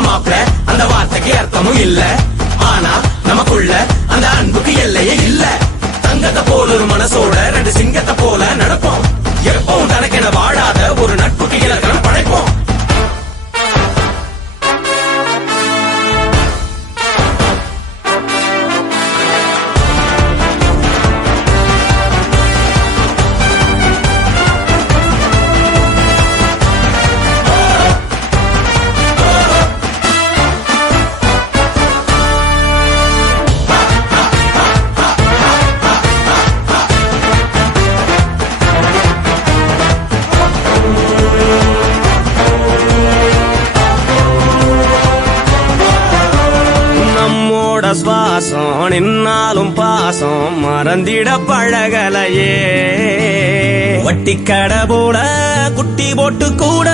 மாப்ள அந்த வார்த்தைக்கு அர்த்தமும் இல்ல. ஆனா நமக்குள்ள அந்த அன்புக்கு எல்லையே இல்ல. தங்கத்தை போல ஒரு மனசோட ரெண்டு சிங்கத்தை போல நடப்போம். எப்பவும் தனக்கென வாழாத ஒரு நட்புக்கு இலக்கணம் படைப்போம். சுவாசம் நின்னாலும் பாசம் மறந்திட பழகலையே. வட்டி கடை போல குட்டி போட்டு கூட